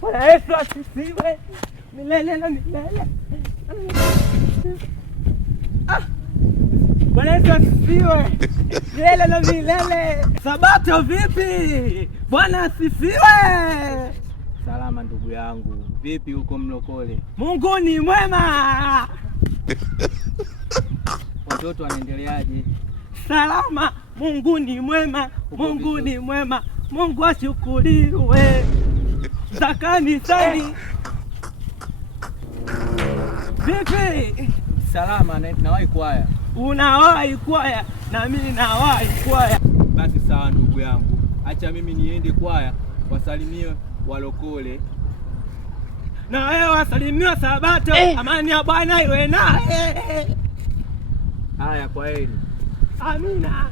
Bwana Yesu asifiwe milele na milele. Bwana Yesu asifiwe milele na milele. Sabato vipi? Bwana asifiwe. Salama ndugu yangu. Vipi huko Mlokole? Mungu ni mwema. Watoto wanaendeleaje? Salama. Mungu ni mwema. Mungu ni mwema. Mungu ashukuriwe. Za kanisani vipi? Salama, nawahi kwaya. Unawahi kwaya na mimi nawahi kwaya. Basi sawa ndugu yangu, acha mimi niende kwaya wasalimie walokole. Na wewe wasalimie Sabato. Amani ya Bwana iwe naye. Haya, kwaheri. Amina.